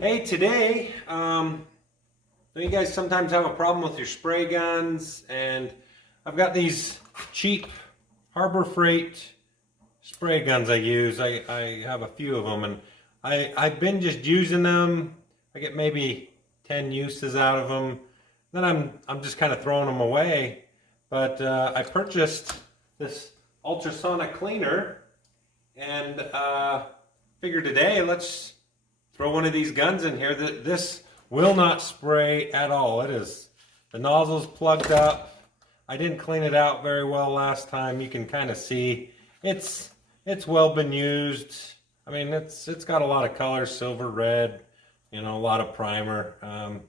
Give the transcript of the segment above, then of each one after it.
Hey, today, don't you guys sometimes have a problem with your spray guns? And I've got these cheap Harbor Freight spray guns I use. I have a few of them, and I've been just using them. I get maybe 10 uses out of them. Then I'm just kind of throwing them away. But I purchased this ultrasonic cleaner, and figured today let's throw one of these guns in here. This will not spray at all. The nozzle's plugged up. I didn't clean it out very well last time. You can kind of see it's well been used. I mean, it's got a lot of colors, silver, red, a lot of primer.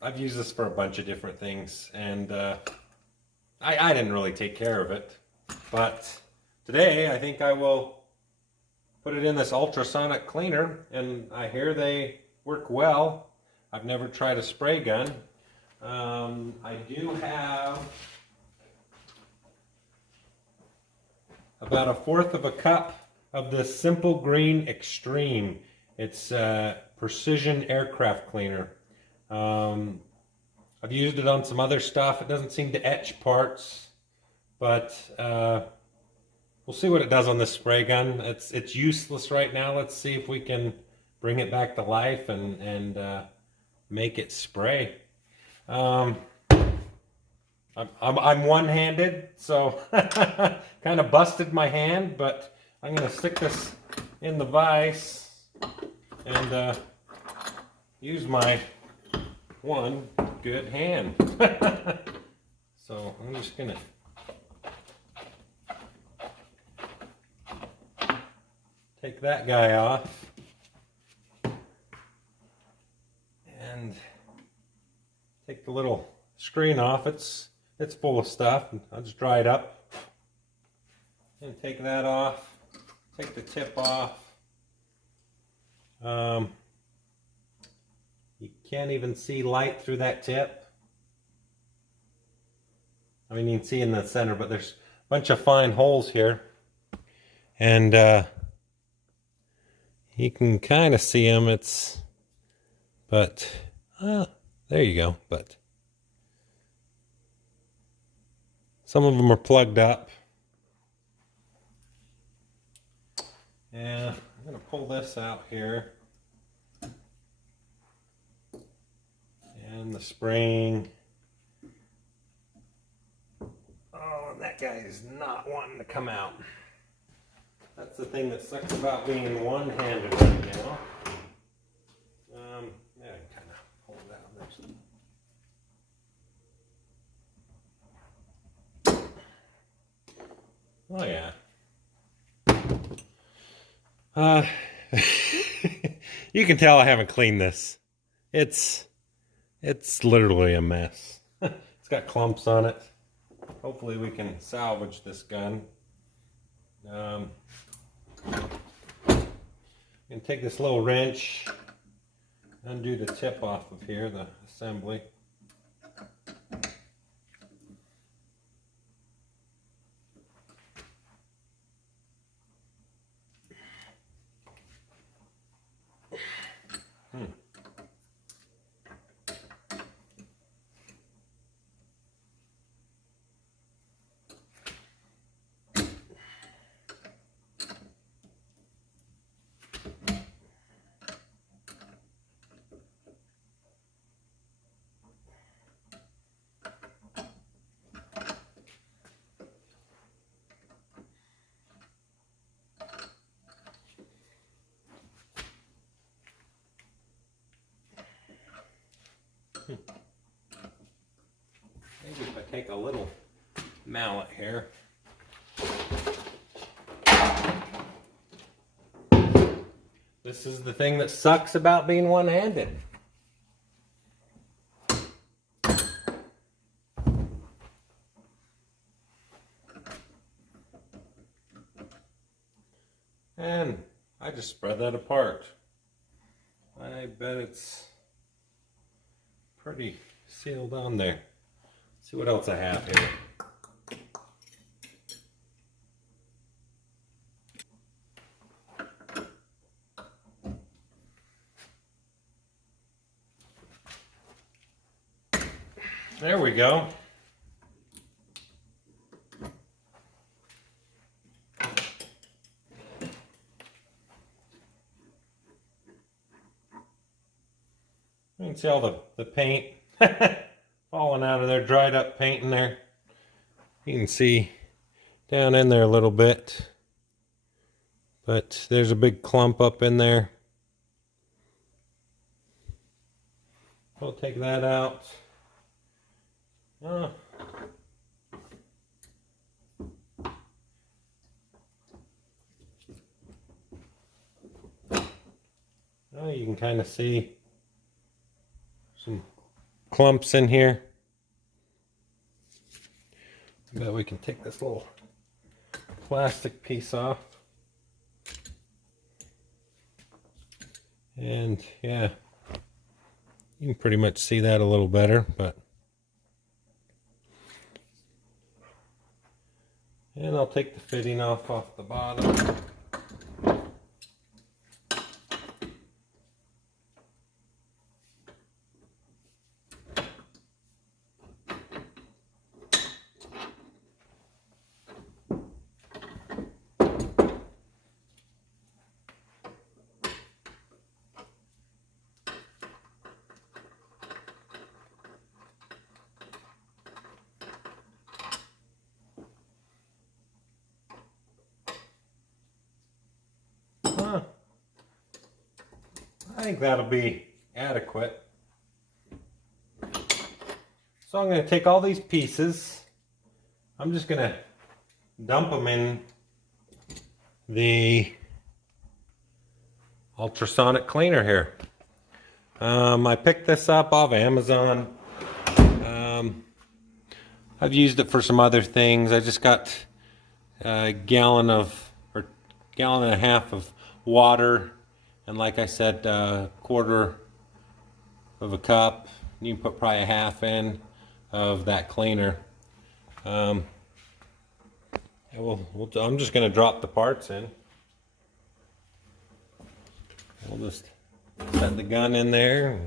I've used this for a bunch of different things, and I didn't really take care of it. But today I think I will put it in this ultrasonic cleaner, and I hear they work well. I've never tried a spray gun. I do have about 1/4 of a cup of the Simple Green Extreme. It's precision aircraft cleaner. I've used it on some other stuff. It doesn't seem to etch parts, but we'll see what it does on this spray gun. It's useless right now. Let's see if we can bring it back to life and make it spray. I'm one-handed, so kind of busted my hand, but I'm going to stick this in the vise and use my one good hand. So I'm just going to take that guy off and take the little screen off. It's full of stuff. I'll just dry it up and take that off. Take the tip off. You can't even see light through that tip. I mean, you can see in the center, but there's a bunch of fine holes here, and you can kind of see them. There you go. But some of them are plugged up. And I'm going to pull this out here. And the spring. Oh, that guy is not wanting to come out. That's the thing that sucks about being one-handed right now. Yeah, I can kind of hold it out there. Oh yeah. You can tell I haven't cleaned this. It's literally a mess. It's got clumps on it. Hopefully we can salvage this gun. I'm going to take this little wrench, undo the tip off of here, the assembly. Maybe if I take a little mallet here. This is the thing that sucks about being one-handed. And I just spread that apart. I bet it's pretty sealed on there. Let's see what else I have here. There we go. You can see all the paint falling out of there, dried up paint in there. You can see down in there a little bit, but there's a big clump up in there. We'll take that out. Oh. Oh, you can kind of see some clumps in here. I bet we can take this little plastic piece off. And yeah, you can pretty much see that a little better, but and I'll take the fitting off the bottom. I think that'll be adequate. So I'm going to take all these pieces. I'm just going to dump them in the ultrasonic cleaner here. I picked this up off Amazon. I've used it for some other things. I just got a gallon and a half of water, and like I said, a quarter of a cup. You can put probably a half in of that cleaner. I'm just going to drop the parts in. We'll just set the gun in there.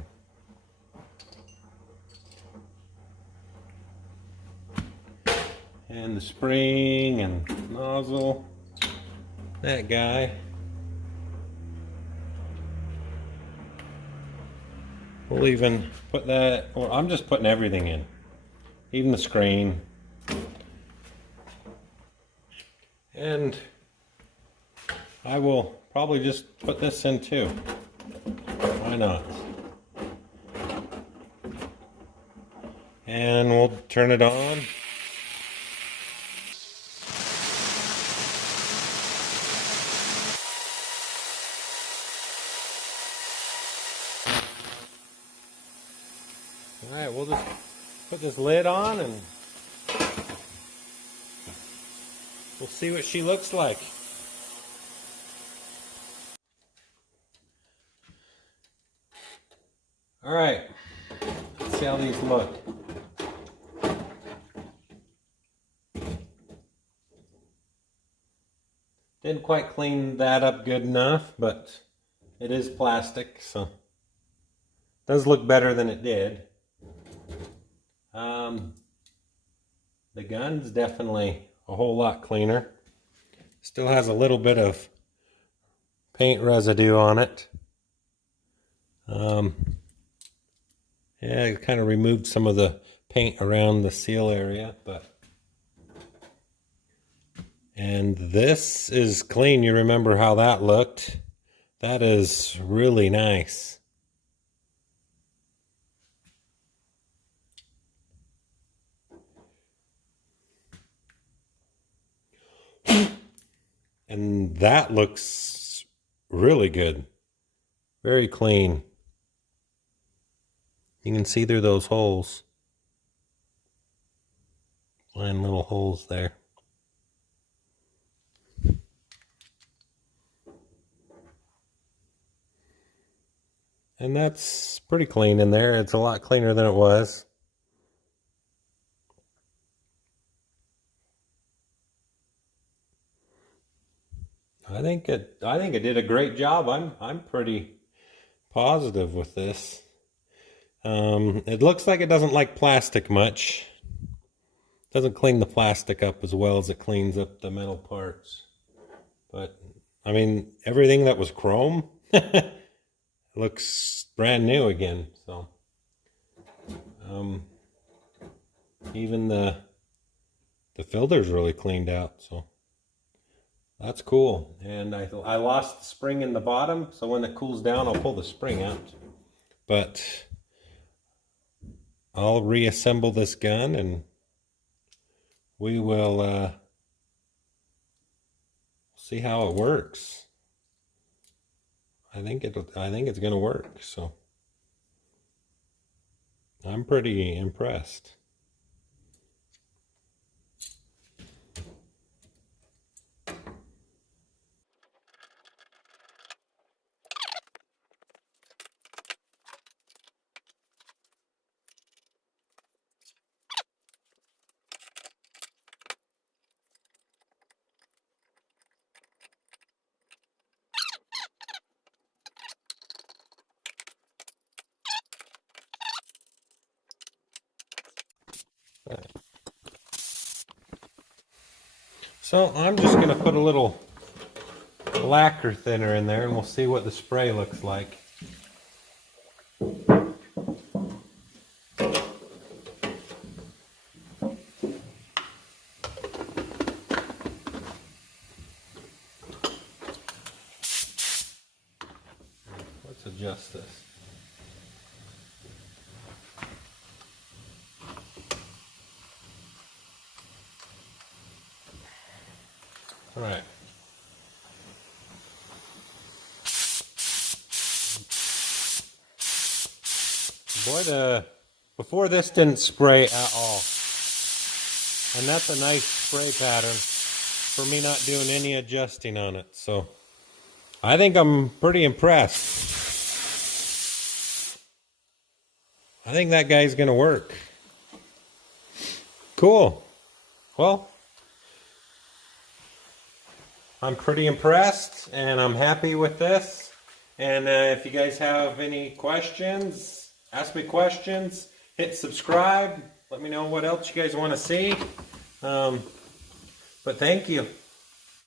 And the spring and nozzle, that guy. We'll even put that, or I'm just putting everything in, even the screen. And I will probably just put this in too. Why not? And we'll turn it on. Alright, we'll just put this lid on and we'll see what she looks like. Alright, let's see how these look. Didn't quite clean that up good enough, but it is plastic, so it does look better than it did. The gun's definitely a whole lot cleaner. Still has a little bit of paint residue on it. Yeah, it kind of removed some of the paint around the seal area, but and this is clean. You remember how that looked? That is really nice. And that looks really good. Very clean. You can see through those holes. Fine little holes there. And that's pretty clean in there. It's a lot cleaner than it was. I think it did a great job. I'm pretty positive with this. It looks like it doesn't like plastic much. Doesn't clean the plastic up as well as it cleans up the metal parts. But, I mean, everything that was chrome looks brand new again. So, even the filter's really cleaned out. So, that's cool. And I lost the spring in the bottom. So when it cools down, I'll pull the spring out. But I'll reassemble this gun and we will see how it works. I think it's gonna work, so I'm pretty impressed. So I'm just going to put a little lacquer thinner in there and we'll see what the spray looks like. Let's adjust this. All right. Boy, before this didn't spray at all. And that's a nice spray pattern for me not doing any adjusting on it. So I think I'm pretty impressed. I think that guy's gonna work. Cool. Well, I'm pretty impressed and I'm happy with this. And if you guys have any questions, ask me questions, hit subscribe, let me know what else you guys want to see. But thank you.